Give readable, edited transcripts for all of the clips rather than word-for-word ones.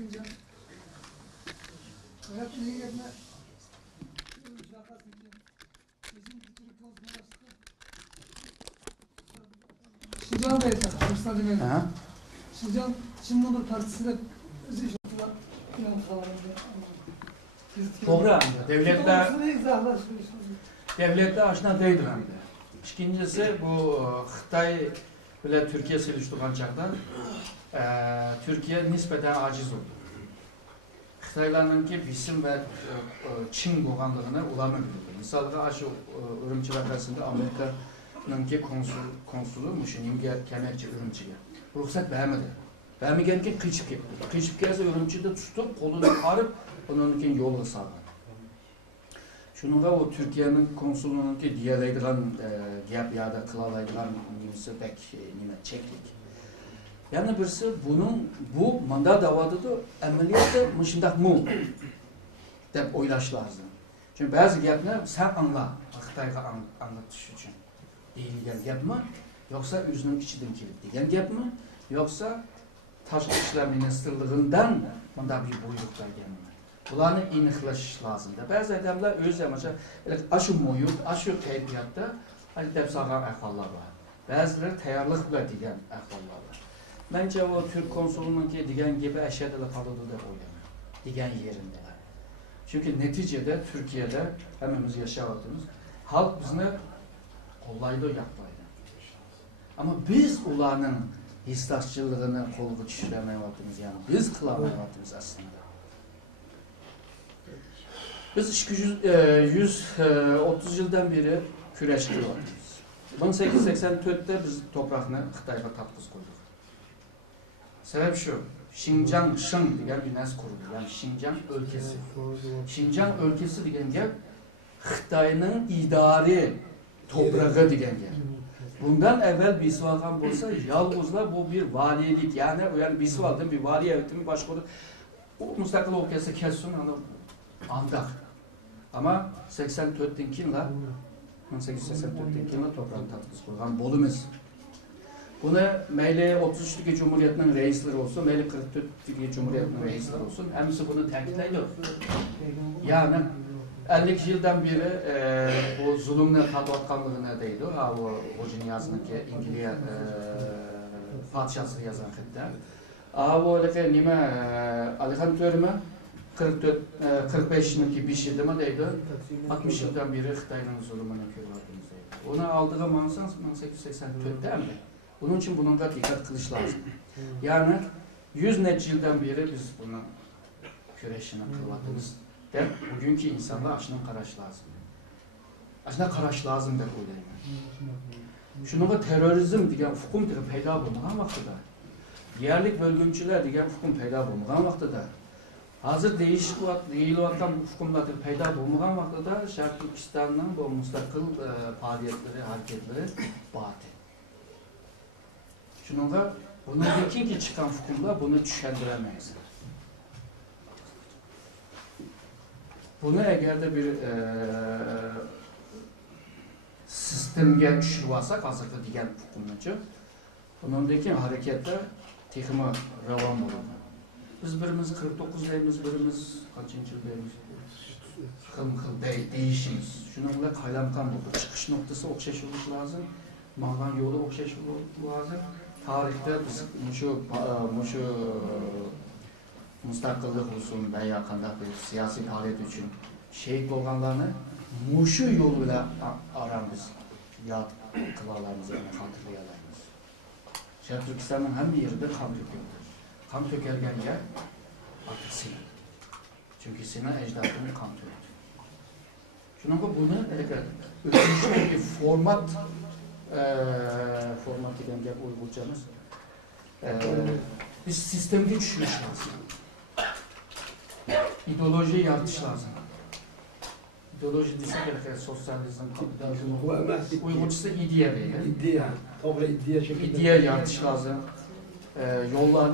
Sincan. Hayat ne yerine Sincan Bey, Mustafa Bey. Sincan, şimdi bir partisinde özü işotular filan falanında. Doğru devletler aşına değildir hem de. İkincisi bu Xitay ile Türkiye siliştiğin çağda Türkiye nispeten aciz oldu. Xitaylarının ki bisim ve Çin boğanlığını ulanı bildi. Mesela şu Ürümçi vakasında Amerika'nın ki konsulu Muşinim kemerçi Ürümçi'ye. Ruhsat vermedi. Vermegen ki kıyçıp gitti. Kıyçıp gelse Ürümçi'de tutup kolunu arıp onun için yolu sağladı. Şununla o Türkiye'nin konsulunun ki diyelaydıgan gap ya da kılalaydıgan nimesi pek çeklik. Yani birisi bu mandat davadıdı emeliyatta mışındak mu dep oylaş lazım. Çünkü bazı gaplar sen anla, Xitayga anlatış için deyilgen gap mı yoksa özünün içinden kilip degan gap mı yoksa Tashqi ishlar ministerliğinden bunda bir buyruklar gelmedi. Bularni aniqlash lazım. Bazı adamlar öz amaca aşı moyut, aşı kayfiyatta deb salgan ahvollar var. Bazıları tayyorlik bilan degan ahvollar var. Bence o Türk konsulunun ki degan gibi aşağıda qoladi deb o'ylayman. Degan yerinde. Çünkü neticede Türkiye'de hemimiz yaşayapmiz. Halk bizni qo'llaydi, yoqmaydi. Ama biz ularning hissasçılığını qo'lga tushiramayapmiz, yani biz qilolmayapmiz aslında. Biz 130 yıldan beri küreş kılıyoruz. 1884'te biz toprakını Xitayga tapkız koyduk. Sebep şu, Xinjiang Sheng degan bir nas kuruldu. Yani Xinjiang ülkesi. Xinjiang ülkesi degan gap Xitayning idari toprağı degan gap. Bundan evvel bisip algan bolsa, yalnızla bu bir valilik, yani bisip aldığım bir vali evitimi başkodu. O müstakil ülkesi kessin, andak. Ama 84'ten yıla 1884'ten yıla toprağın tapkız koygan bolumuz. Bunu meyli 33'lük Cumhuriyetinin reisleri olsun, meyli 44'lük Cumhuriyetinin reisleri olsun, hemisi bunu takiplaydı. Yani 50 yıldan beri o zulümle tadatkanlığına değdi. O Hoca Niyaz'ınki İngiliz padişahlığı yazan hıtta. O öyle nime Alihan Törme 45 yılınki 5 yılda değdi. 60 yıldan beri Xitay'ın zulümünü körüldüğümüzdeydi. Onu aldığı manasans 1884'te mi? Bunun için bununla dikkat kılış lazım. Yani 100 yıldan beri biz bunu küreşini kıladığımız de bugünkü insanlar aşının karaş lazım. Aşına karaş lazım da koyayım. Şununla terörizm diyen hukum diye peyda bulunduğun vaxtıda, yerlik bölgünçüler diyen hukum peyda bulunduğun vaxtıda, hazır değişilattan hukumlar peyda bulunduğun vaxtıda Şarkı Türkistan'ın bu müstakil faaliyetleri, hareketleri batı. Şununla bunun ki çıkan hukumlar bunu düşendiremeyiz. Bunu eğer de bir sistemge düşürüyorsak, hazırda diyen hukumacı, bunundaki hareketler tekimi revan olur. Biz birimiz 49 deyimiz, birimiz kaçıncı deyimiz? Değişimiz. Şununla kaylamkan buldu. Çıkış noktası okşaşılık lazım. Mağlan yolu okşaşılık lazım. Tarihte biz şu müstakillik olsun veya kandak bir siyasi faaliyet için şehit olganlarını muşu yoluyla aramız yad kılalarımızı hatırlayalarımız. Şarkı Türkistan'ın hem yerinde kan töküldü. Kan tökergen yer artık Sina. Çünkü Sina ecdadını kan töktü. Şunun bunu üçüncü bir format degen gap uygulacağımız biz sistemde düşürüş lazım. İdeoloji yaratış lazım. İdeoloji desek gerek sosyalizm, kapitalizm, uygulcusu ideya değil. İdeya yaratış lazım.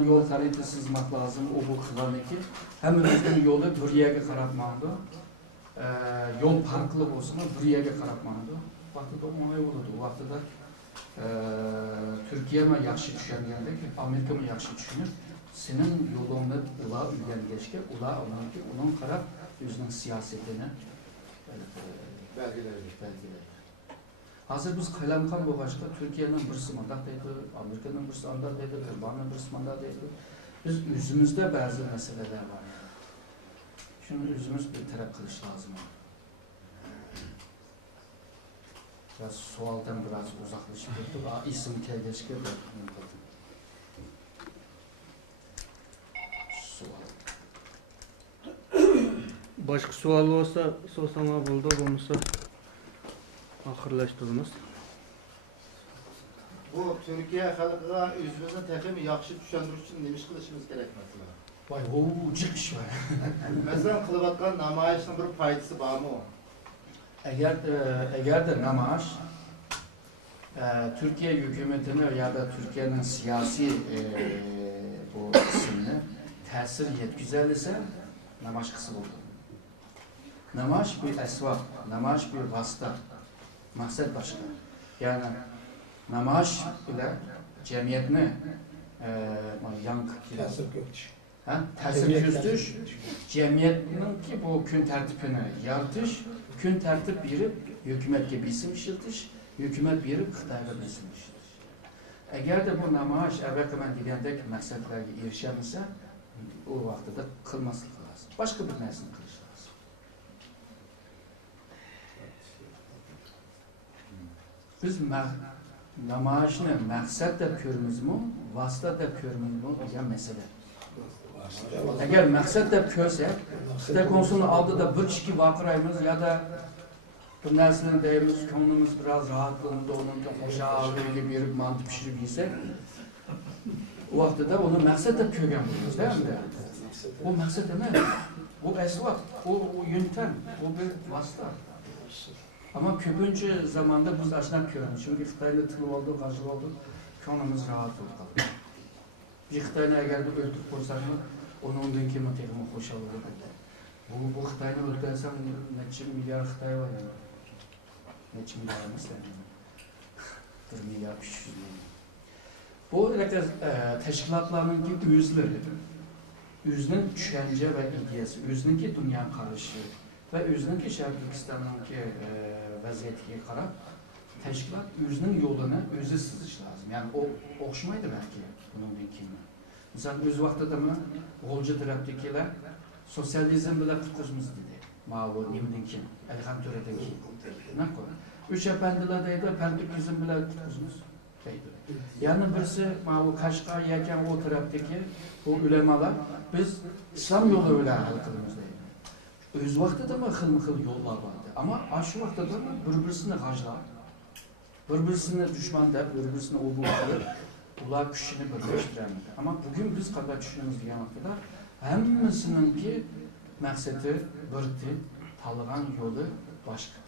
Yol haritası sızmak lazım. O bu kılaneki. Hemimizin yolu bir yere karatmandı. Yol farklı olsun bir yere karatmandı. Vaktıda ona olurdu. Vaktıda Türkiye mi yaxşı düşünüyor, Amerika mı yaxşı düşünür? senin yolunu ular öğrengeçke, ular onun qarab özünün siyasetini belgiler. Hazır biz qaylanqan bo'lg'achqa Turkiyaning birisi mandaq deydi, Amerikaning birisi andaq deydi, Qurbanning birisi mandaq deydi. Biz o'zimizda ba'zi masalalar var. Shuni o'zimiz bir taraf qilish lozim. Biraz sualdan biraz uzaklaşıp durduk. İsim kelgeçke de sual. Başka sual olsa sorsana buldu, olmasa ahırlaştırınız. Bu Türkiye halkına özümüzün tekimi yaxşı düşündürüş için demiş kılışımız gerek mesela. Vay o çıkış var. Mesela kılıbatkan namayişin bir faydası var mı o? Eğer de namaş Türkiye hükümetine ya da Türkiye'nin siyasi bu isimli tesir yetküzel ise namaş kısım oldu. Namaş bir esvab, namaş bir vasıta, maksat başka. Yani namaş ile cemiyetini tesir gösteriş, cemiyetinin ki bu gün tertibini yaratış, gün tertip biri hükümetke bilsin işletiş, hükümet biri Xitayga bilsin işletiş. Eğer de bu namaş evvelki ben diyendeki maksatlarga erişemezse o vaxtda kılmaslık lazım. Başka bir nersini kılış lazım. Biz namayişini maksat da körümüz mü, vasıta da körümüz mü degan mesele. Eğer maksat da körse, Xitay konsulunu aldı da bir çiki vakırayımız ya da bir nersini deyimiz, konuğumuz biraz rahatlığında onun hoşağılığıyla bir mantı pişirip yiyse, o vaxtda onu maksat da körgen buluruz değil mi? O maksat ne? O esvab, o yöntem, o bir vasıta. Ama köpünce zamanda biz aşına körümüz. Çünkü Xitaylı tılıp oldu, karşılık oldu, konumuz rahat oldu. Bir Xitaylı eğer de öldürüp koysak mı, onu ondan kim öteyimi hoşağılığı oldu. Bu Xitaylı öldürsem neçe milyar Xitay var yani. Neçe milyar mesela. 1 milyar 500 milyon. Bu teşkilatların ki özleri, özünün düşünce ve ideyası, özünün ki dünya karışı ve özünün ki Şərq Türkistan'ın ki vaziyetiye qarab, teşkilat özünün yolunu özü sızış lazım. Yani o oxşmaydı belki bunun mümkünü. Mesela öz vaxtıda mı Golcu taraftakiler sosyalizm bile tutquzmuz dedi. Mavu nimden kim? Elxan Töre'den kim? Ne koy? Üç efendiler deydi, Pentükizm bile tutquzmuz deydi. Yani birisi mavu Kaşgar yeken o taraftaki o ulemalar biz İslam yolu öyle hal kılımız deydi. Öz vaxtıda mı xil yollar vardı. Ama şu vaxtıda mı bir-birisini gajlar, bir-birisini düşman deyip, bir-birisini o bu kılıp, ular küşünü birleştiremedi. Ama bugün biz kadar düşünümüz diyen vaxtıda hemmisinin ki məqsədi birdi, tanılan yolu başqadır.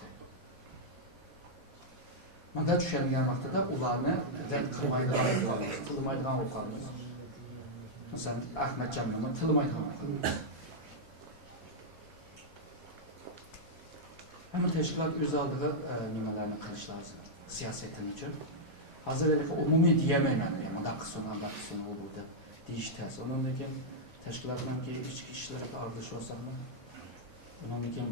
Manda düşənləyən vaxtıda ularını rədd qılmaydıqan oxalımız. Məsələn, Ahmet Cəmlimi tılımaydıqan oxalımız. Həmin təşkilat öz aldığı nimələrini qilish lazım, siyasetin üçün. Hazır eləcə umumi deyəməyəm, andaq sonu olurdu, deyiş təsi. Onun için teşkilatdan ki içki işleri ardış olsa mı? Bunun için...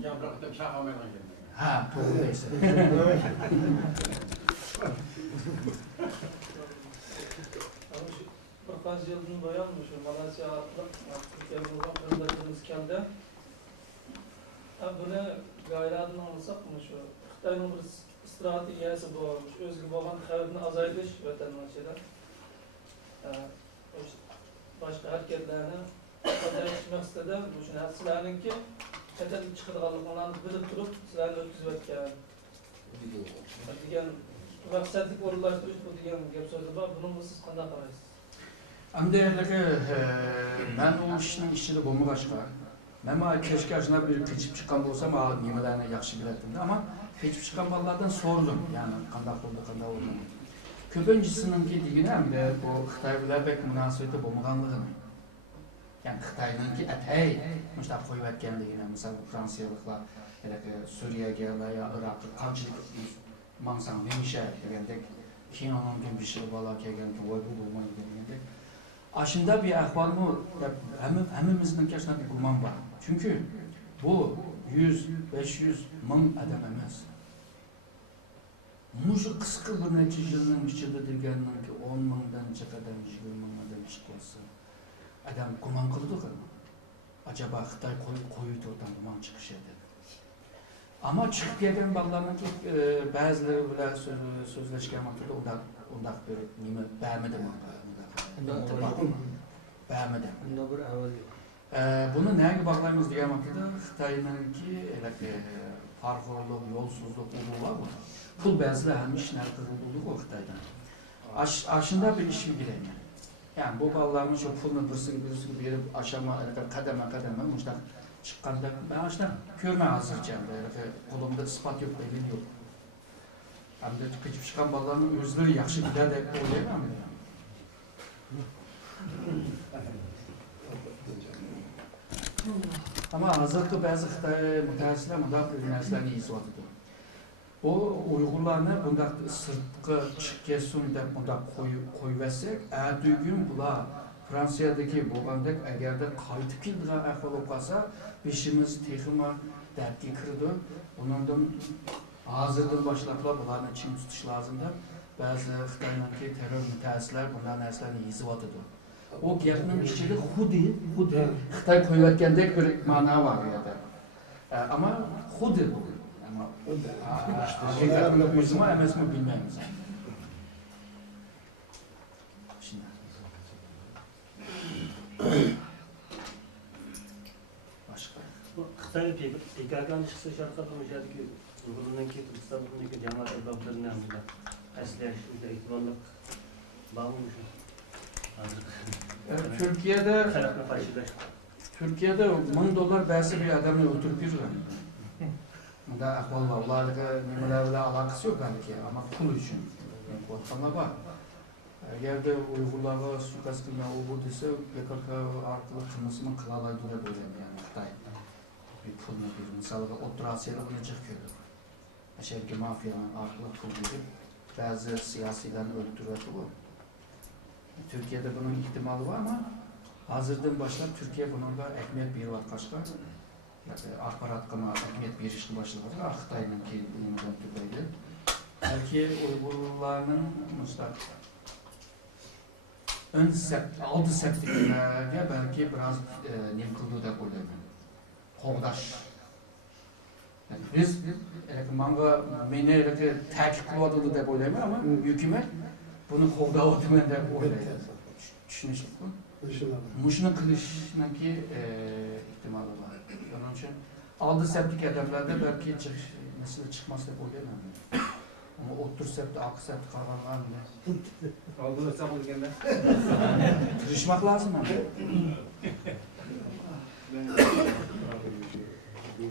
Ha, doğru değilse. Birkaç yılın dayanmış, Malaysia Türkiye Cumhurbaşkanımız kendi. Bunu gayretini alırsak mı şu? Xitayning bir stratejiyasi bormuş, özgü olan xavfni azaytış vatandaşlar. Başka hareketlerini yapmak istedim. Bu şunu sizlerinki çetelip çıkıdığalıklarını bilip durup sizlerini ötküzüverken. Diyen maksatlık uğurlaştırış bu diyen gep sözü var. Bunun siz qanday qaraysiz? Amdaylarga ben o işning işini bo'lmay boshqa. Men keşke aşına bir keçip çıkan olsam nimalarni yaxshi bilardim ama keçip çıkan bolalardan sordum. Yani qanday oldu. Köpüncüsününki degeni hamda bu Xitoy bilan bek munosabati bo'lmaganligini. Yani Xitoyninki atay mushtab qo'yayotganligini, masalan, Fransiyaliklar Suriyaga va yo Iroqqa qanchalik mansang nemisha degandek keyin ondan bir şey bola kelgan voy bu bo'lmaydi degandek Aşında bir ahval mı? Hemimizin yaşında bir guman var. Çünkü bu 100, 500 ming adam emas. Muşu kısqı bir neçe yılın içinde degandan ki 10 mingdan chiqadan 20 mingdan chiqib qolsa adam guman qildi ki acaba Xitoy qo'yib o'rtan guman chiqishi edi. Ama chiqib kelgan bolalarning ba'zilari bilan so'zlashgan vaqtida undaq bir nima ba'midi ba'midi. Bunda bir avval yo'q. Bunu nega bog'laymiz degan vaqtida Xitoyningki farqlilik, yo'lsizlik var mı? Pul ba'zilar ham ish narxi bo'ldi Xitoydan. Aşında bir iş bilgileyim. Yani bu bolalarning shu pulni birisiga berib aşama qadama muştaq chiqqanda ben aşda ko'rmay hozircha qo'limda isbot yo'q, dalil yo'q. Hamda chiqib chiqqan bolalarning o'zlari yaxshi biladi deb o'ylayman. Ama hozirgi ba'zi Xitoy mutaxassislar bunday narsalarni yozadi. O Uyg'urlarni bundaq sirtqi chiqib kelsin deb bundaq qo'yib versak, ertugün bular Fransiyadagi bo'lgandek agarda qaytib keladigan ahvol bo'lib qolsa, beshimiz texima dardga kirdi. Bundan hozirdan boshlab bularni chin tutish lozim deb ba'zi Xitoyniki terror mutaxassislar bunday narsalarni yozyapti. O gapning ichida xuddi Xitoy qo'yayotgandek bir ma'no bor yerda. Ama xuddi bu. Ama hakikatini o'zimi emasmi bilmaymiz. Başka. Xitoy PKK'nın çıksa şartlar konuşuyordu ki Uygur'undaki Kırgızistan'daki cemaat erbaplarının yanında esleş, ihtimallık bağlamış. Türkiye'de $1000 belki bir adamla oturup yürüyor. Bunda ahval var. Onlarla nimelerle alakası yok belki ama pul için. Korkanlar var. Yerde Uygurlarla suikast kılmaya olur dese PKK arkalı kırmızımı kılalaydı da böyle yani Xitay. Bir pulunu bir mesela Orta Asya'da bunu çıkıyordu. Şerki mafyanın arkalı pul verip bazı siyasilerini öldürüyordu bu. Türkiye'de bunun ihtimali var ama hazırdan başlar Türkiye bunun da ehemmiyet bir var kaçta. Yani akbarat kama ehemmiyet bir işini başladı. Xitay'ın ki bundan tübeydi. Belki Uygurlarının müstak aldı septiklerge belki biraz nem kıldığı da koyuyorum. Kovdaş. Yani biz manga meni takip kılıyordu da koyuyorum ama hükümet bunu kovdavadı ben de koyuyorum. Düşünecek bu. Muşunu kılışınki ihtimali var. Onun için aldı septik adamlarda belki mesela çıkmaz da koyuyorum. Ama otur septi, akı septi kararlar mı? Aldı da sapı gelme. Tırışmak lazım ama.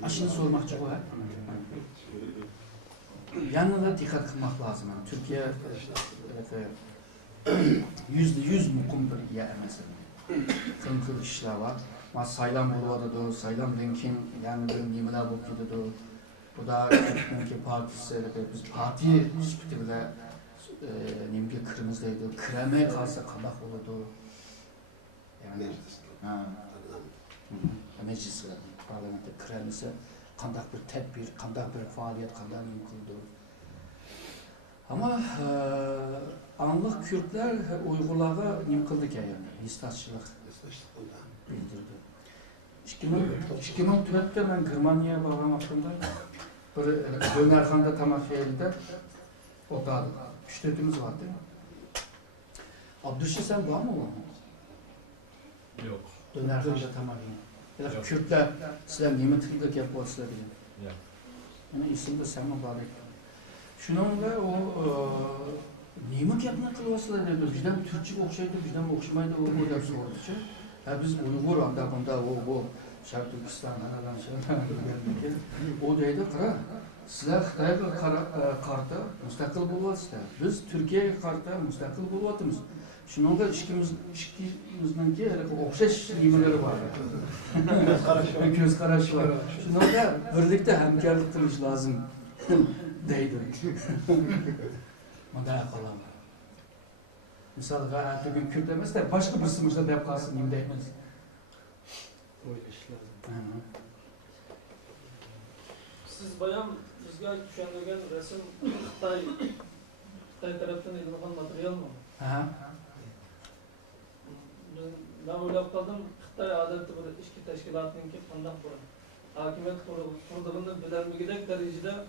Aşını sormakçı bu ha. Yanına dikkat kılmak lazım. Yani Türkiye %100 mukum bir yer mesela. Kınkıl işler var. Ama saylam buluyordu, saylam linkin yani bir nimeler bakıyordu. Bu da Türkiye Partisi, biz parti hiçbir nimge kırmızıydı. Kreme kalsa kabak olurdu. Yani, meclis parlamentte kremisi, kandak bir tedbir, kandak bir faaliyet, kandak mümkündür. Ama anlık Kürtler Uygurlara nimkıldık yani, istaççılık bildirdi. 2004'te ben Germanya'ya bağlamaktımda. Bir Dönerhan'da Tamakiyeli'de oturdu. Müşterimiz vardı. Abdüşşi sen var mı o? Yok. Dönerhan'da Tamakiyeli. Ya da Kürtler sizler nimetlilik yapıyor sizler bile. Yani isim de sen mübarek. Şununla o nimet yapına kılıyorlar dedi. Bizden Türkçe okşaydı, bizden okşamaydı o model sorduğu. Ya biz Uygur anda bunda o Şark Türkistan, Anadan geldik. O deydi qara, sizler Xitayga qarta mustaqil bo'lyapsizlar. Biz Turkiyaga qarta mustaqil bo'lyapmiz. Shuningga ikkimizninki o'xshash nimalari bor. Ko'z qarashi bor. Shuningga birlikda hamkorlik qilish lozim deydi. Bunday qilamiz. Misalga bugün Kürt emas da başka bir sınıfta dep kalsın diyeyim deymiz. Siz bayan bizga tushuntirgan rasm Xitoy tarafdan ilingan material mı? Aha. Ben o'ylab qoldim, Xitoy odatda bir ichki tashkilotniki qandaq bir hokimiyat qurdig'ini bilarmagidek darajada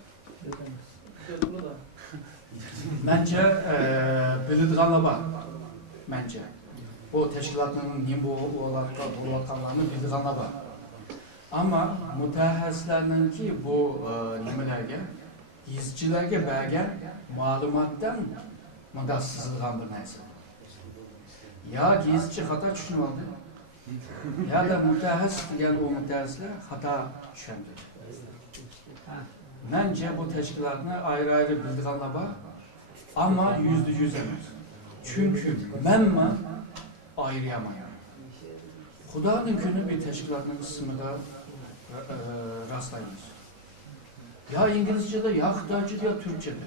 biladi da. Bence bildiğinler var. Bence. Bu teşkilatların ne bu olanlarını bildiğinler var. Ama mütehassislerinin ki bu nimelerge, izcilerge belge malumattan müdassızlıgan bir neyse. Ya gizci hata düşünüp aldı, ya da mütehassis diyen o mütehassisler hata düşündü. Bence bu teşkilatını ayrı ayrı bildiğinler var. Ama %100 emas. Çünkü menma ayırayamayam. Xudanın günü bir teşkilatının ismida rastlayınız. Ya İngilizce'de, ya Xitayca'da, ya Türkçe'de.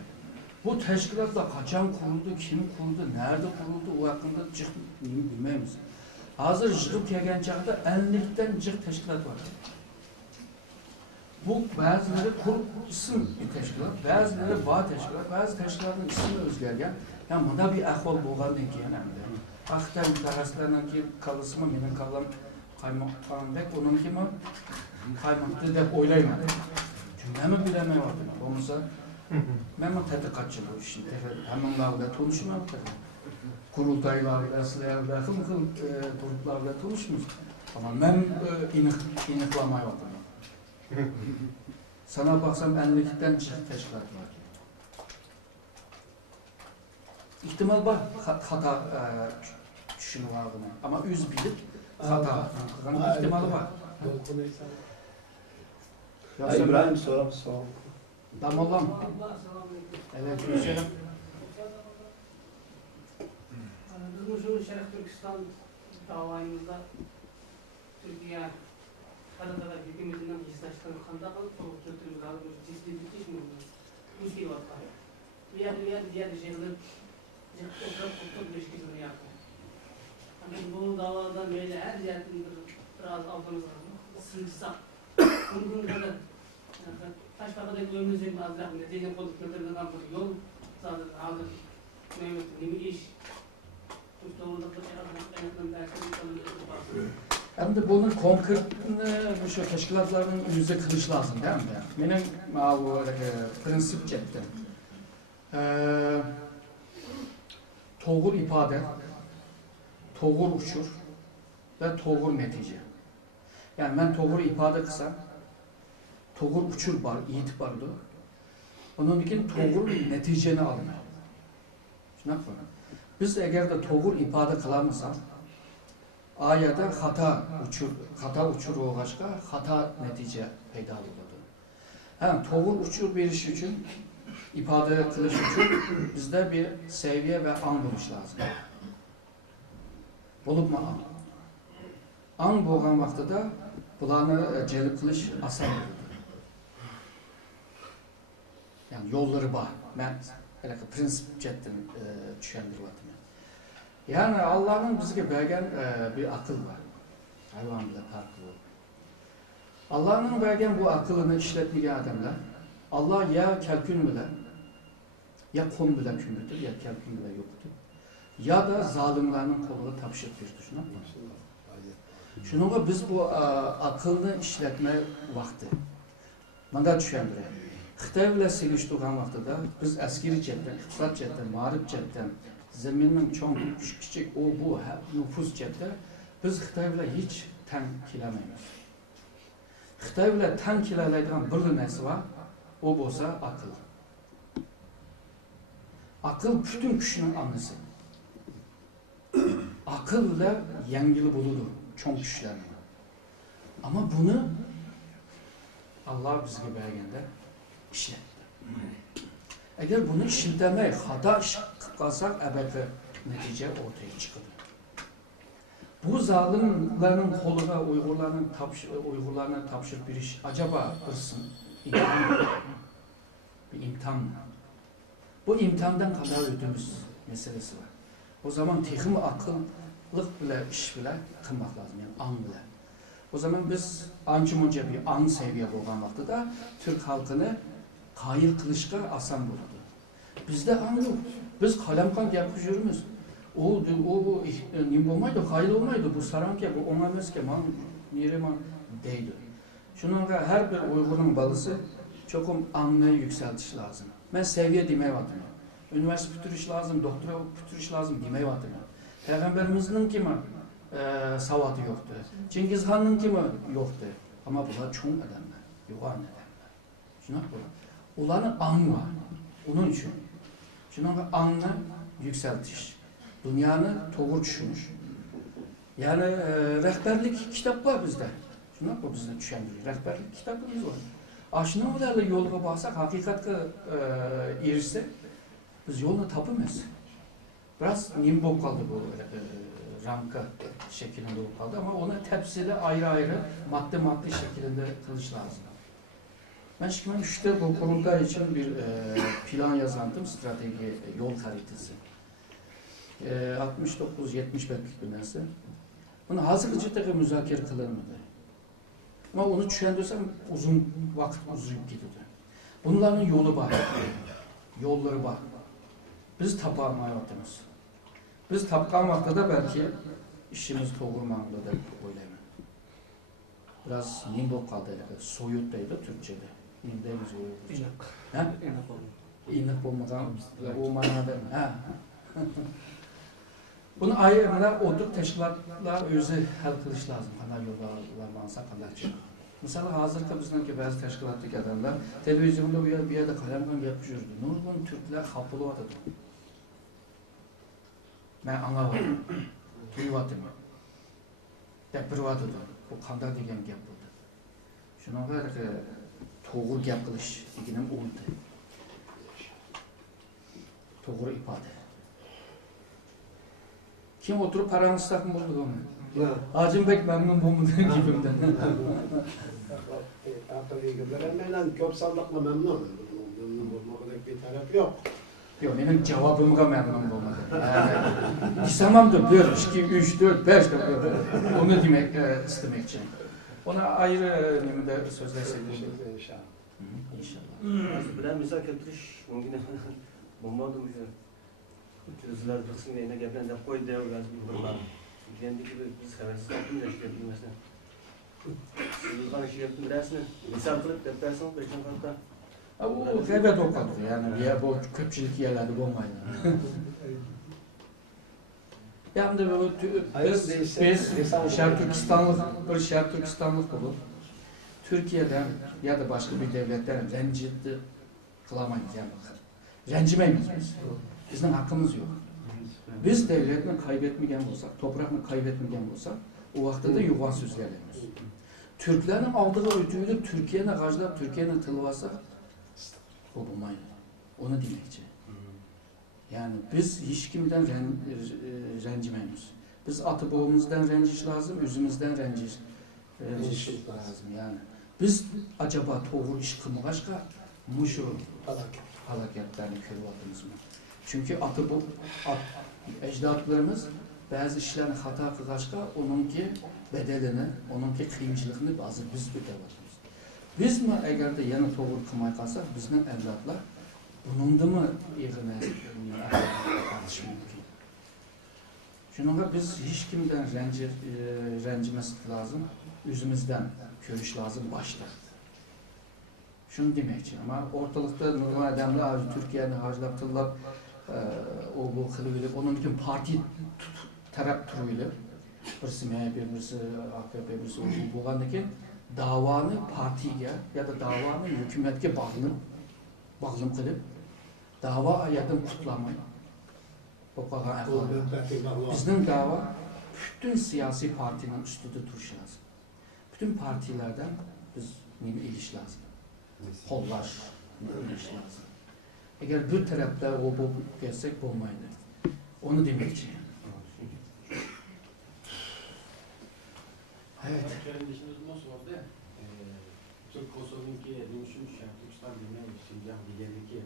Bu teşkilatla kaçan kuruldu, kim kuruldu, nerede kuruldu, o hakkında cık bilmemiz. Hazır çıkıp gelgen çağda 50'den cık teşkilat var. Bu bazıları isim bir teşkilat, bazıları bağ teşkilat, bazı teşkilatın ismi özgergen. Yani bunda bir ahval boğandan ki önemli. Aktar mütehassislerden ki kalısı mı, benim kalam kaymaklandık, onun ki mi kaymaktı da oylaymadı. Cümlemi bilemeyi vardı. Olmasa, ben mi tedikatçı bu işin? Hemen lavda tanışmam tabii. Kurultaylarla, silahlarla, hıl gruplarla tanışmıyoruz. Ama ben iniklamayı vardı. Sana baksam 50'den çık teşkilat var. İhtimal var hata düşünü var ama üz bilip hata ihtimali var. İbrahim soram. Damallam. Evet, Hüseyin. Bizim şu Şerif Türkistan davayımızda Türkiye Kanada'da hükümetinden hizdaştan kanda kalıp çok kültürümüz almış ciddi bir şey mi? Ülke var. Diğer şeyler oturup ilişkisini yaptı. Hani bu davadan böyle her yerden biraz altımızda sınırsak bunun kadar Taşbaka'daki önümüzdeki azrak netice koduklarından bir yol zaten hazır Mehmet'in iş Hem de bunun konkretini şu teşkilatların yüzde kılış lazım değil mi? Benim bu prensip cepte. Toğur ifade, toğur uçur ve toğur netice. Yani ben toğur ifade kısa, toğur uçur var, itibarlı. Onun için toğur neticeni alınır. Şuna bak. Biz eğer de toğur ifade kılamızsak, ayada hata uçur olğaçqa, hata netice peyda oldu. Hem toğur uçur veriş için, ifade kılış için bizde bir seviye ve an buluş lazım. Bulup mu an? An boğan vaxtı da bulanı celip kılış asan olur. Yani yolları var. Ben prinsip cettim düşündürüyorum. Yani Allah'ın bize vergen bir akıl var. Hayvan bile farklı. Allah'ın vergen bu akılını işletmeye adamlar. Allah ya kelkün bile, ya kon bile kümüdür, ya kelkün bile yoktur. Ya da zalimlerin koluna tapşırıp bir düşünün. Şununla biz bu akılını işletme vakti. Bana düşündürüyorum. Xitay ile siliştiğin vakti da biz askeri cepten, iktisat cepten, marif cepten, zeminin çok küçük o bu nüfus cepte biz Xitay ile hiç ten kilemeyiz. Xitay ile ten kileleydiğin bir nesi var, o olsa akıl. Akıl bütün kişinin anısı. Akıl ile yengili bulunur, çok kişilerin. Ama bunu Allah bize vergende işletti. Eğer bunu işlemeyi hata kalsak elbette netice ortaya çıkıyor. Bu zalimlerin koluna Uygurlarına tapşırıp bir iş acaba hırsın bir imtihan mı? Bu imtihandan kadar ödümüz meselesi var. O zaman texim akıllık bile iş bile kılmak lazım. Yani an bile. O zaman biz anca bir an seviye olan vakti da Türk halkını kayır kılışka asan buldu. Bizde an yok. Biz kalemkan yapıp yürümüz. O nim olmaydı, kayıl olmaydı. Bu saranke, bu onamezke, man, nireman değildi. Şunun her bir Uygur'un balısı çok anlayı yükseltiş lazım. Ben seviye demeye vatıma. Üniversite bütürüş lazım, doktora bütürüş lazım demeye vatıma. Peygamberimizin kimi savatı yoktu. Cengiz Han'ın kimi yoktu. Ama bunlar çoğun adamlar, yuvan adamlar. Şuna bu. Ulanın anı var. Onun için. Şunun anını yükseltiş. Dünyanı doğru düşünmüş. Yani rehberlik kitap var bizde. Şuna bu bizde düşündürüyor. Rehberlik kitabımız var. Aşinalarla yoluna baksak, hakikatka erişsek, biz yolunu tapamıyoruz. Biraz nimbo kaldı bu ranka şeklinde kaldı ama ona tepside ayrı madde şeklinde kılıç lazım. Ben şimdi 3'te bu kurulda için bir plan yazandım, strateji, yol haritası. 69-70 günesi. Bunu hazırlıcıda müzakere kılınmadı. Ama onu düşündürsem uzun vakit uzayıp gidiyordu. Bunların yolu var, yolları var. Biz tapamayatımız. Biz tapkan vakti da belki işimiz doğurmağında da öyle mi? Biraz nimbo kaldı, soyuttaydı Türkçe'de. Nimdemiz öyle. İnak olmadan o manada. Bunu ayrımda oturup teşkilatlar özü hal kılış lazım. Kanal yollarlansa kanal için. Mesela hazırda bizden bazı teşkilatlık adamlar televizyonda bir yerde kalemden yapıp yürüdü. Nurgun Türkler kapılı vardı. Ben anlamadım. Duymadım. Depirvadı da. Bu kanda degen gap buldu. Şuna kadar doğru gap kılış degenim oldu. Doğru ifade. Kim oturup paranı sakın buldu onu? Acım pek memnun bulmadı gibimden. Ben köp sandıkla memnunum. Memnun olmakta bir taraf yok. Yok, benim cevabımga memnun olmadı. İstemem 1, 2, 3, 4, 5 onu demek istemek için. Ona ayrı nimde sözleşsek olur. İnşallah. İnşallah. Bilen misal keltiriş mümkün bulmadım ya. Çözüler kısmı yine gelen de koy dev gaz bir buralar. Kendi gibi biz habersiz yaptım da işte bilmesen. Siz bana şey yaptım dersine. Misal kılıp depresyonu da için hatta. Bu gıybet o kadar yani ya bu köpçülük yerlerde olmaydı. Yani de biz Şark Türkistanlık olur. Türkiye'den ya da başka bir devletten rencide kılamayız yani. Rencimeyiz biz. Bizim hakkımız yok. Biz devletini kaybetmeyen olsak, toprakını kaybetmeyen olsak, o vaxtda da yuvan sözlerimiz. Türklerin aldığı ödülü Türkiye'ne karşılayıp Türkiye'ne tılvarsak, o bulmayın. Onu demekçi. Yani biz hiç kimden rencimeyiz. Biz atı boğumuzdan renciş lazım, üzümüzden renciş lazım yani. Biz acaba doğru iş kılmağaçka muşu halaketlerini körüvatımız mı? Çünkü atı bu ecdatlarımız bazı işlerini hata kılgaçka onunki bedelini, onunki kıyımcılığını bazı biz ödevatımız. Biz mi eğer de yana doğru kılmaya kalsak bizden evlatlar bunun da mı yerine tartışma mümkün? Şununla biz hiç kimden rencimesi lazım, yüzümüzden körüş lazım başta. Şunu demek için ama ortalıkta normal adamlar Türkiye'nin harcaptırlar o bu kılıbılık, onun için parti taraf turuyla birisi MHP, birisi AKP, birisi bu bulgandaki davanı partiye ya da davanı hükümetke bağlım kılıp dava ayardan kutlamayı bizden dava bütün siyasi partinin üstünde duruş lazım. Bütün partilerden biz iliş lazım. Kollar iliş lazım. Eğer bir tarafta o bu gelsek olmaydı. Onu demek için. Evet. Türk Kosova'nınki dönüşüm Türkistan dinlemiş, Şincan Biger'deki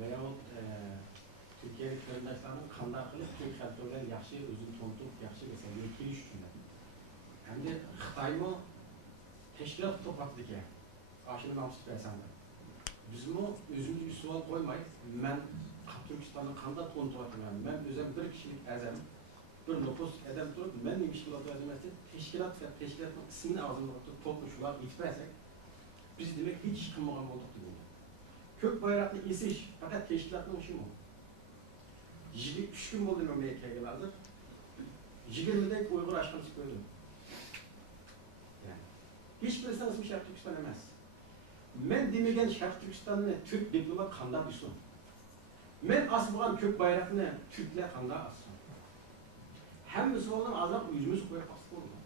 veyahut Türkiye'lik yöndaşlarının qanday qilib Türk xalqiga yaxshi o'zini to'ntib, yaxshi masalga kelish uchun. Hamda Xitoymi tashkilot to'pladi ekan. Ashuni mavjud qilasanlar. Bizmi o'zimizga savol qo'ymaymiz. Men Türkistan'ı qanday to'ntiryapman? Men o'zim bir kishilik azam, bir nüfus adam turib, men nima ish qilyapman emasdi. Tashkilotning ismini og'zimga qo'yib to'plab shular yetmasak, biz demak hech ish qilmagan bo'ldik dedim. Ko'k bayroqni esish faqat tashkilotning ishi emas. 3 gün oldu memlekete geldi. 20'de Uygur aşkını çıkıyordu. Yani hiç bilseniz Şarkı Türkistan emez. Men demegen Şarkı Türkistan'ı Türk diplomat kanda düşsün. Men asılgan kök bayrakını Türkler kanda asın. Hem Müslümanların azap yüzümüz koyup asıl oldu.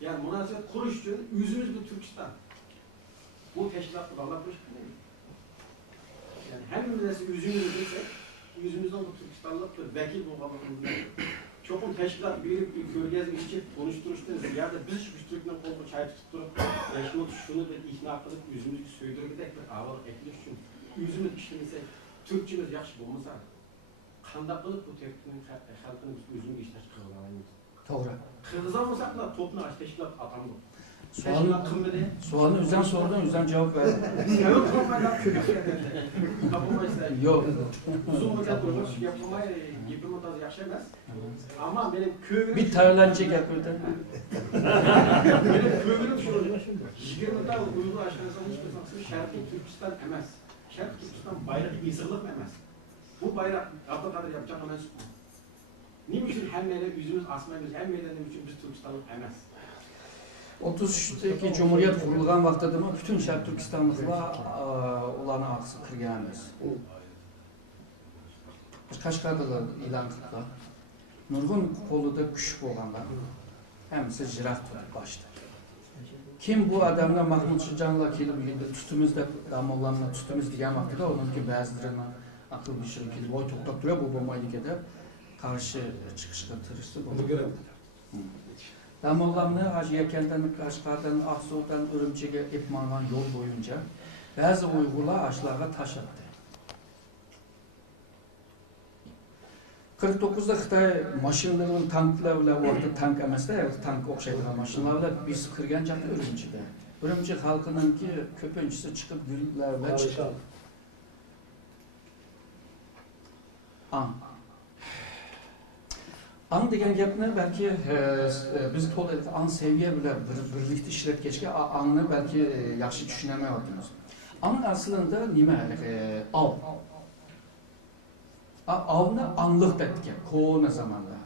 Yani münasebet kuruş için yüzümüz bu Türkistan. Bu teşkilatlı Allah kuruş değil. Yani hem yüzümüzü bilsek, yüzümüzden bu Türkistanlıktır, vekil bulgamamızda. Çokum teşkilat birlik görgezmek için konuşturuştunuz. Ya da biz şu Türk'ün kolunu çay tutup durup, şunu da ikna kılıp yüzümüzü söydürmek bir ağırlık eklemek için yüzümüz işlemese, Türkçemiz yaxşı olmasa, qanday qilib bu Türk'ün halkını yüzümüz işleş kılgalayımız. Doğru. Kırgızamasak da toplu aç teşkilat atamdı. Soğanı üzerine sordun, üzerine cevap verdin. Yok, kapılmayız. Yok. Uzun müddet olmuş, yapılmayı diplomataz yaşamaz. Ama benim köyüm... Bir tarlancı yapıyordu. Benim köyüm şu, 20 yıl Uygur aşağısında hiç bilseniz Şarkı Türkistan emez. Şarkı Türkistan bayrağı insırlık emez. Bu bayrak Abdülkadir yapacak emez. Niçin için hem meydan yüzümüz asmayımız, hem meydan için biz Türkistan'ı emez. 33'teki Cumhuriyet kurulgan vaxtda mı bütün Şərq Türkistanlıqlar olanı ağzı kırganız. Kaşqarda ilan qıqlar. Nurgun kolu da küçük olanlar. Hemisi jiraf tutup başlar. Kim bu adamla Mahmud Şıcan'la kelib tutumuzda damoğlanla tutumuz degan vaxtda onun ki bazılarına akıl bir şey kelib oy to'xtab duruyor bu bo'lmaydi deb qarshi chiqishga tirishdi. Damoğlamni Hacıyaken'den, Kaşgar'dan, Aksu'dan, Ürümçi'ye ipmangan yol boyunca bazı Uygurlar aşılarga taş attı. 49'da Xitay maşinlarının tanklarla orada tank emasda, tank okşaydigan maşinlarla biz kirgan joqda Ürümçi'de. Ürümçi halkınınki köpünçisi çıkıp güllerle çıktı. An degan gapni belki biz to'liq an seviye bilan birlikda ishlatgachga anni belki yaxshi tushunmayapmiz. An aslında nima? Av. Avni anliq deydi, ko'na zamonda.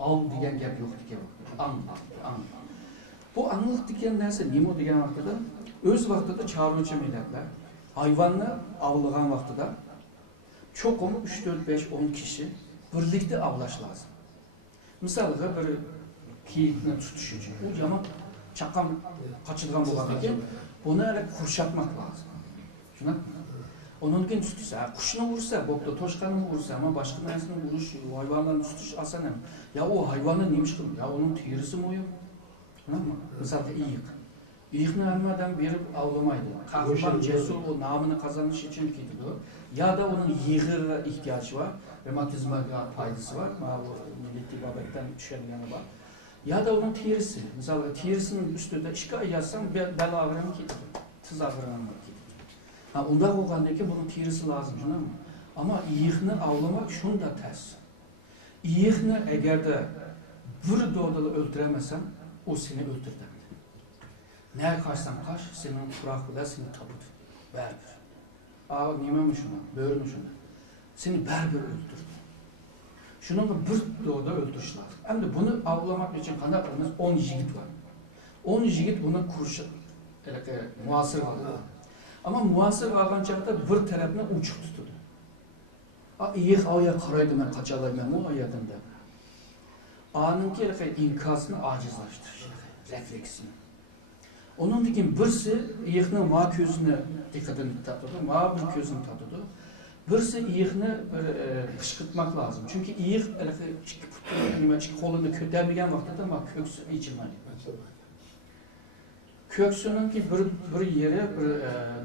Av degan gap yo'q ekan. An. Bu anliq degan narsa nima degan vaqtida o'z vaqtida chorvachi millatlar hayvonni avlagan vaqtida cho'qim 3 4 5 10 kishi birlikda avlash lozim. Misalga bir kiyikni tutish uchun u yomon chaqam qochilgan bo'lgan ekan, buni qurshaqmak lozim. Tushunadingmi? Onun keyin tutsa, qushni ursa, bo'pti, toshqanni ursa, ama boshqa narsani urish, hayvonlarni tutish oson emas. Ya o hayvonni nima ish qildi? Ya uning terisimi yo'q. Tushunadingmi? Misalga iyiq. Iyiqni hammadan berib avlamaydi. Qahramon cesur o nomini qozonish uchun ketdi. Ya da onun yig'iga ehtiyoji var, revmatizmaga foydasi var, bu milliy tibbiyotdan tushadigan bor. Ya da onun terisi. Misalga terisinin ustida 2 oy yotsam bel og'rimi ketdi. Tiz og'rimi ketdi. Ha, unda bo'lgandan keyin bunun terisi lazım, tushunadingmi? Ama iyiqni avlamak shunda tez. Iyiqni agarda bir dodada o'ldiramasan, o seni o'ldirdi. Ne kaçsan kaç, senin kurak bilen seni tabut. Berber. Aa, neymiş şuna, böğürmü şuna. Seni berber öldürdü. Şunun da bir doğuda öldürüşler. Hem de bunu avlamak için kanat alınız 10 yigit var. 10 yigit bunu kurşun, muasır aldı. Ama muasır algan çağda bir tarafına uçuk tutuldu. Aa, iyi havaya karaydı ben kaçalayım o ayadında. Anınki inkasını acizlaştırır, refleksini. Onun için birisi iyiqni ma ko'zini diqqatini tutadi, ma bir ko'zini tutadi. Birisi iyiqni qishqirtmak lazım. Çünkü iyiq nima qo'lini ko'tarmagan vaqtida ma ko'ksi ichilmaydi. köksününki bir yeri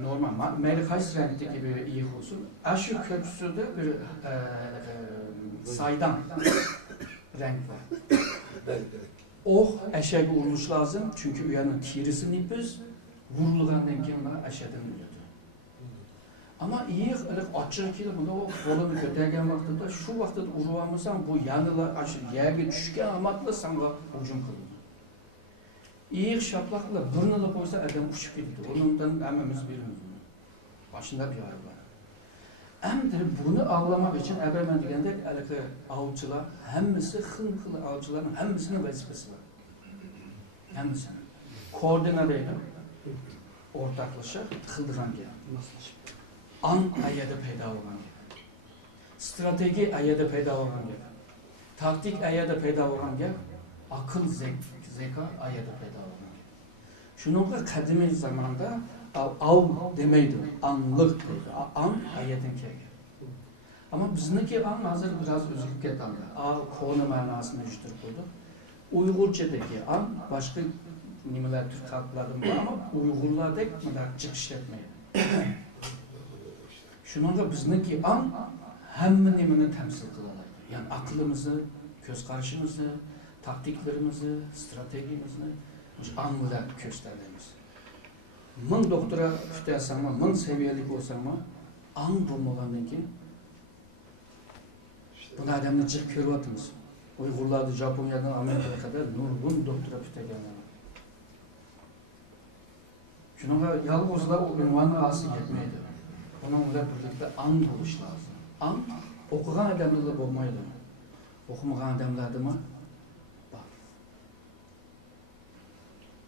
normal, meyli kaç renkteki bir iyi olsun. Aşı köksüde bir saydam renk var. O eşeğe vurmuş lazım çünkü uyanın tirisini biz vurulgandan keyin eşeden ölüyor. Ama iyi açık ki bunda o kolunu kötegen vaxtında şu vaxtda uruvamısan bu yanıla aşı yerge düşken amatla sana hücum kıldı. İyi şaplakla burnuna koysa adam uçup gitti. Onundan hemimiz bilmiyoruz. Başında bir ay var. Emdir bunu ağlamak için ben degende avcılar hemmisi hıl avcıların hemmisinin vazifesi var. Hemmisinin. Koordinatörle ortaklaşa kıldıran gel. An ayada peyda olan gel. Strateji ayada peyda olan gel. Taktik ayada peyda olan gel. Akıl zeka ayada peyda olan gel. Şununla kadimi zamanda av demeydi. Anlık deydi. An ayadın gel. Ama bizdeki an hazır biraz özgürlük etandı. Konu manasını düştürüp koydu. Uygurca'daki an başka nimeler Türk halklarında var ama Uygurlardaki çıkış işletmeyi. Şununla bizdeki an hem nimeni temsil kılalar. Yani aklımızı, göz karışımızı, taktiklerimizi, stratejimizi anla gösterdiğimiz. Mın doktora kütürsen mi, mın seviyelik olsan mı, an bulmalarından ki bunu adamla çıkıp görüyorsunuz. Uygurlarda, Japonya'dan Amerika'ya kadar nurgun doktora kütürgenler. Şununla yalnızlar o ünvanı asıl yetmeydi. Onunla birlikte an buluş lazım. An, okuyan adamlarla olmaydı. Okumayan adamlarda mı? Bak.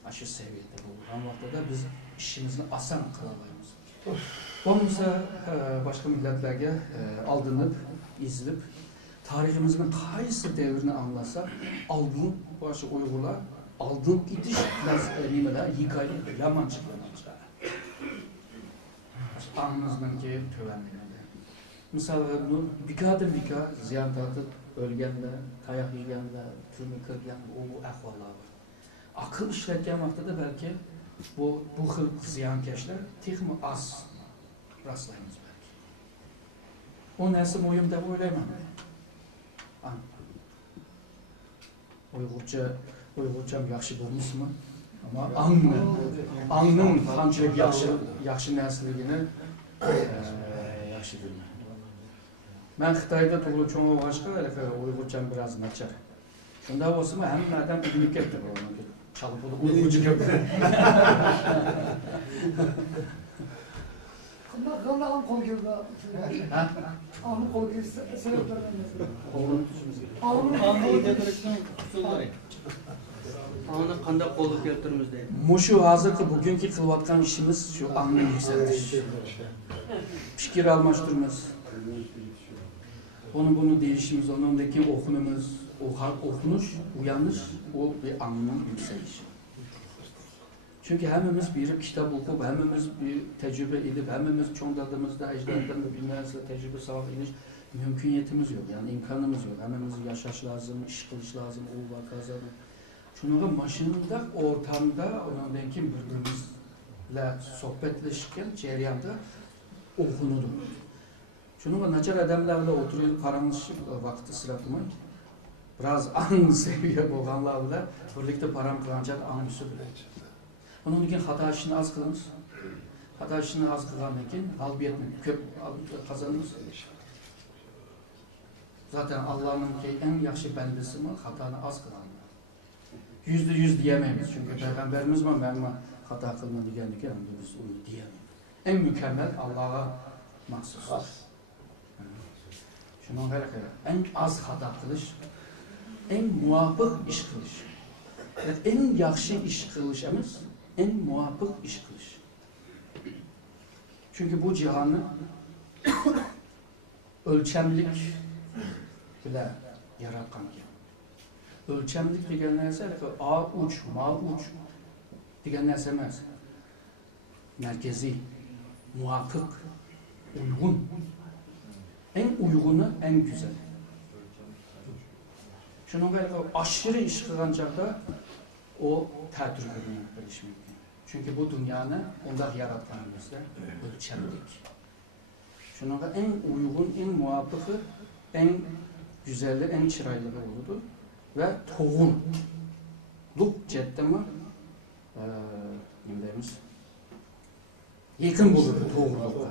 Aşırı seviyede bu. Ama vaktada biz işimizni asan kılamayız. Olmasa başka milletlerge aldınıp, izlip, tarihimizin kaysı devrini anlasa, aldın, başı Uygurlar, aldın gidiş, nimeler, hikaye, yamançıklar. Anımızdaki tövenliğinde. Mesela bikadır bika ziyan tartıp, ölgende, kayak yiyende, türlü kırgende, o ahvallar var. Akıl işletken vaktada belki bu hıl ziyankeşler tek mi az rastlayımız belki. O neyse oyumda oylayamam. Uygurcam yaxşı bulmuş mu? Ama anның qanchalik yaxshi narsaligini yaxshi bilmayman. Men Xitoyda tug'ilib cho'ngib boshqa Uyg'urcham biroz nachar. Shunda bo'lsa ham hamma odam bilib ketdi bu. Chalib Uyg'urcha gapiradi. Qanday qo'l keldi? Ha? Ammo qo'l kelsa sebeplardan Onu qanday qo'lga keltiramiz deydi. Mushu hozirgi bugungi qilayotgan ishimiz shu ongni yuksaltish. Fikr almashtiramiz. Bunu deyishimiz, onundaki okunumuz, okunuş, uyanış, o bir ongning yükselishi. Çünkü hemimiz bir kitap okup, hemimiz bir tecrübe edip, hemimiz çoğundadığımızda ecdattan bilmezse tecrübe sahip ediş mümküniyetimiz yok. Yani imkanımız yok. Hemimiz yaşaş lazım, iş kılış lazım, o var kazanır. Şununla maşınında, ortamda, onundan kim birbirimizle sohbetleşirken, cereyanda okunurdu. Şununla naçar adamlarla oturuyor, paranız vakti sıratmayın. Biraz an seviye boğanlarla birlikte param kılancak an üstü bile. Onun için hata işini az kılınız. Hata işini az kılandan ki halbiyetini köp kazanırız. Zaten Allah'ın en yaxşı bendesi mi hatanı az kılanlar. %100 diyemeyiz çünkü Peygamberimiz mi ben hata kılma diyendik ya biz onu diyemeyiz. En mükemmel Allah'a mahsus. Şunun en az hata kılış, en muvafık iş kılış. En yaxşı iş kılışımız en muvafık iş kılış. Çünkü bu cihanı ölçemlik bile yaratkan ki. Ölçemlik degen nerse A uç, ma uç degen nerse emez. Merkezi, muvafık, uygun. En uygunu, en güzel. Şunun aşırı iş kılan çağda o tədrübünü bilişmek. Çünkü bu dünyanı ondaq yaratganımızda ölçemdik. Şununla en uygun, en muvafıkı, en güzelli, en çıraylığı oldu. Ve toğulluk ceddemi neyimiz? Yakın bulur toğullukla.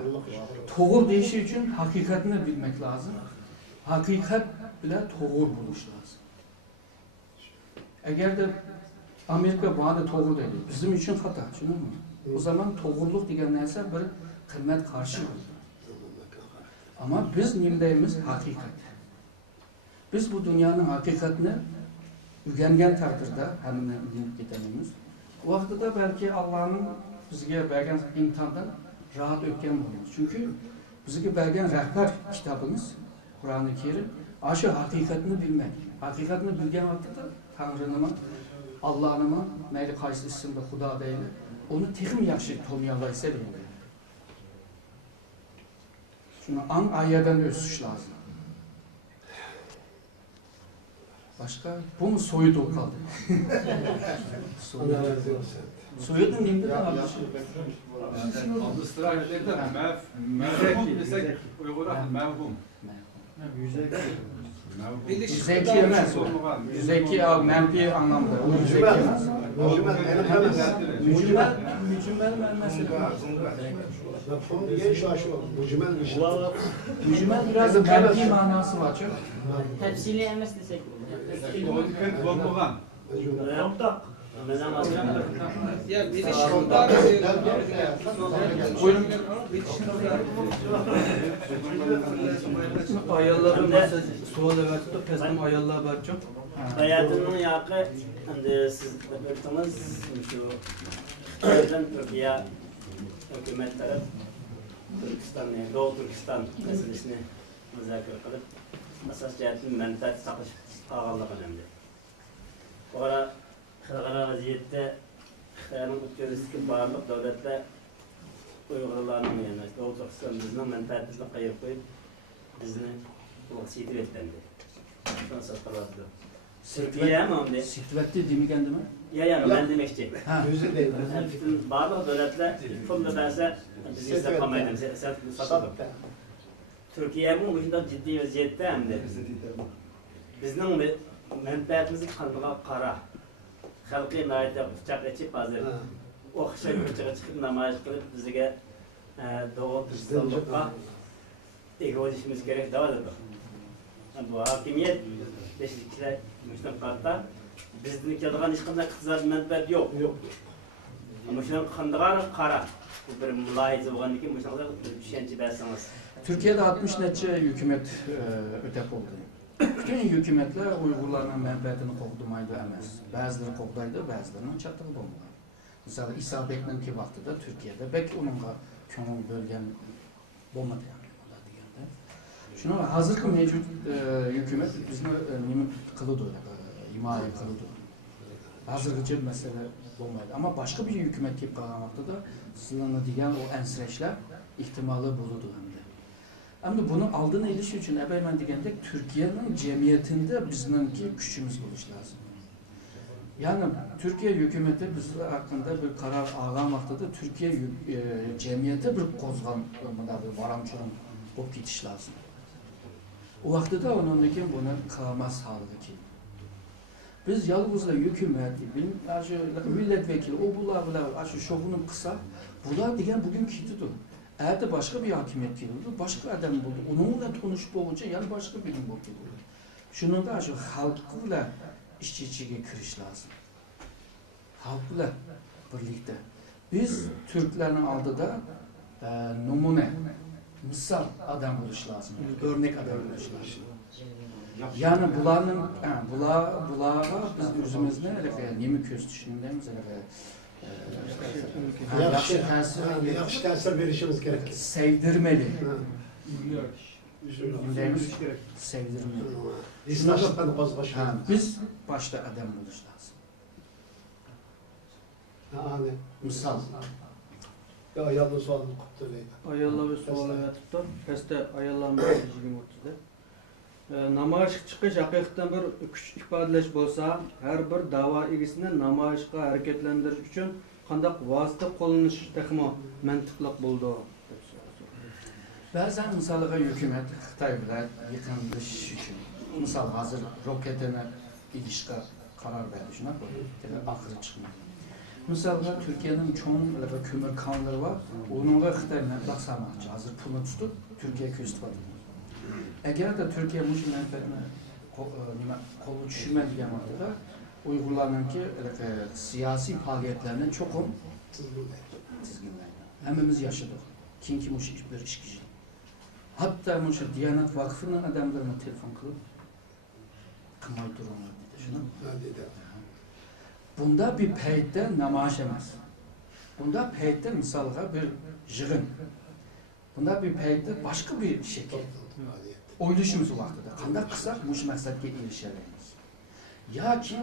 Toğul deyişi için hakikatini bilmek lazım. Hakikat bile toğul buluş lazım. Eğer de Amerika bana toğul dedi, bizim için hata, şunun mu? O zaman toğulluk degen neyse bir kıymet karşı olur. Ama biz nimdeyimiz hakikat. Biz bu dünyanın hakikatini ügengen takdirde hemen bilip gidenimiz. O vaxtıda belki Allah'ın bizge bergen imtihandan rahat ötken olmaz. Çünkü bizge bergen rehber kitabımız Kur'an-ı Kerim aşı hakikatini bilmek. Hakikatini bilgen vaxtıda Tanrı'nın, Allah'ın, meyli qaysı isimde Xuda deyil, onu texim yaxşı tanıyalaysa deyil. Şunu an ayyadan ölsüş lazım. Başka? Bu mu soyut o kaldı? Soyutun nimde de almış. Avustralya'da mevhum desek Uygur'a mevhum. Yüzeki emez. Yüzeki menfi anlamda. Yüzeki emez. Mücmel mesela. Mücmel biraz menfi manası var çok. Tepsili emes desek. Ya bilişimler Buyurun. Ayollarım sual verdi, pestim ayollar barcım. Hayatının yakı, siz belirttiniz, şu Xitay'dan Türkiye hükümet taraf Türkistan, Doğu Türkistan meselesini müzakere kılıp asas cihetin menfaat sakış ağırlığı önemli. Bu ara xalqara vaziyette Xitay'ın uçuşu barlık devletler Uygurlarının yani Doğu Türkistan bizden menfaatimizni qayırıp koyup bizni vasiyeti etlendi. Şunu satırlardı. Türkiye mi onda? Sitvetti demigendi mi? Ya ben demekçi. Yüzü değil. Bütün barlık devletler fırla derse biz ise kamaydım. Satalım. Türkiye bu ucunda ciddi vaziyette hem de. Bizning menfaatimizni qandaqa qara. Xalqiy nayda bıçak içip hazır. O'xshay ko'chaga chiqib namoyish qilib bizga Doğu Türkistanlikqa ega bo'lishimiz kerak deydi. Bu hokimiyat beşikçiler müşten qarta bizning keladigan hech qanday iqtisodiy manfaat yo'q. Ama shuni qara. Bu bir muloyiza bo'lgandan keyin shunday tushuncha bersangiz. Türkiye'de 60 neçe hükümet ötep oldu. Bütün hükümetler Uygurların menfaatini qoğdumaydı emas. Bazıları qoğdaydı, bazılarının çatığı olmadı. Mesela İsa Bek'ninki vaxtıda Türkiye'de Bek onunla köngül bölgen olmadı yani. Şuna hazırki mevcut hükümet bizni nimi kılıdı, himaye kılıdı. Hazırgıcı mesele olmaydı. Ama başka bir hükümet gibi kalan vaxtıda sınırlı diyen o ensreçler ihtimali buludu hem de. Ama bunu aldığını eliş için ben degende Türkiye'nin cemiyetinde bizimki güçümüz buluş lazım. Yani Türkiye hükümeti biz hakkında bir karar ağlamakta da Türkiye cemiyete bir kozganmada bir varamçının olup gitiş lazım. O vaxtda onundaki bunu kılmaz halde ki. Biz yalnızla hükümeti, milletvekili, o bunlar, şu şovunu kısa, bunlar degen bugün kitidir. Eğer de başka bir hakimiyet gelirdi, başka adam buldu. Onunla konuşup olunca yani başka birim buldu. Şunun da şu halkıyla işçiliğe kiriş lazım. Halkıyla birlikte. Biz Türklerin aldıda numune, misal adam buluş lazım. Örnek adam buluş lazım. Yani bulara biz özümüzde nemi köz düşündüğümüz Yaxşı təsir verişimiz gerek. Sevdirmeli. Sevdirmeli. Biz başta adam buluş lazım. Misal. Ya ayollar sualını kuptu deydi. Ayollar bir sual verdi. Peste ayollar mevcudum ortada. Namoyish chiqish haqiqatan bir kuch ifodalash bo'lsa, har bir da'vo egisini namoyishga harakatlantirish uchun qandaq vosita qo'llanish texmo mantiqliq bo'ldi deb so'radim. Ba'zan misalga hükümet Xitoy bilan yaqinlashish uchun misal hozir roketini ilishga karar verdi. Şuna koydu. Ahırı çıkmadı. Misalga Türkiye'nin çoğun kömür kanları var. Onunla Xitoy meblag sağlamoqchi. Hozir pulni tutib Türkiye ko'rsatadi. Eğer de Türkiye bu menfaatni qo'lga tushirmaydigan vaqtida Uyg'urlarninki siyosiy faoliyatlarini cho'qim tizginlaydi. Hammamiz yaşadık. Kimki bu bir iş kişi. Hatta şu Diyanet Vakfı'nın adamlarına telefon kılıp kımay durumlar dedi. Şuna. Bunda bir peytte namaş emez. Bunda peytte misalga bir jığın. Bunda bir peytte başka bir şekil. Oyluşumuz vaxtıda. Qandaq qilsak bu maqsadga erişemeyiz. Ya ki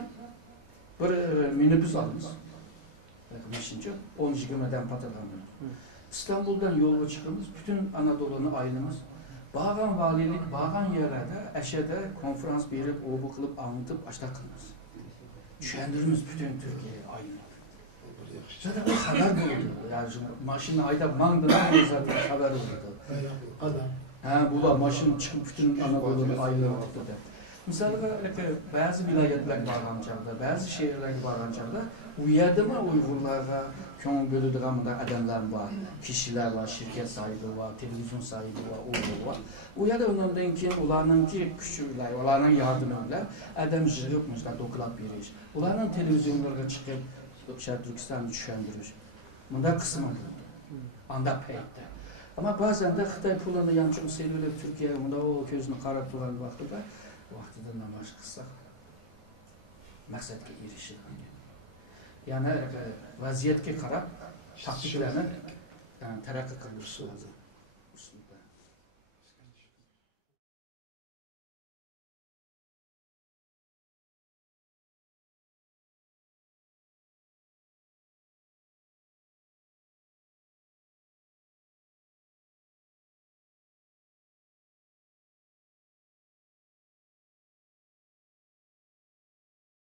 bir minibüs alırız. Beşinci, 10-20'den patırlanır. İstanbul'dan yola çıkımız, bütün Anadolu'nu aylımız. Bağan valilik, bağan yerlerde, eşede konferans verip, bu kılıp, anlatıp, açta kılmaz. Düşendirimiz bütün Türkiye'ye aylımız. Zaten bu haber oldu. Yani maşını ayda mandına zaten haber oldu. Bular maşın çıkıp bütün Anadolu'nu aylımız. Mesela bazı vilayetler bağlanacaklar, bazı şehirler bağlanacaklar. Bu yerde mi Uygurlara köngül bölüdüğümde adamlar var, kişiler var, şirket sahibi var, televizyon sahibi var, var. O yerde onlardan ki, onlarınki küçükler, onların yardımıyla adam jırıpmışlar, dokulat bir iş. Onların televizyonlara çıkıp Şərq Türkistan'ı düşendirir. Bunda kısmı oldu. Anda peytte. Ama bazen de Xitay pullarını yançın seviyorlar Türkiye'ye, bunda o gözünü kararıp duran vaxtıda namaz kılsak maqsadga erişir. Yani vaziyetga qarab taktiklarni taraqqiy qilish lazım.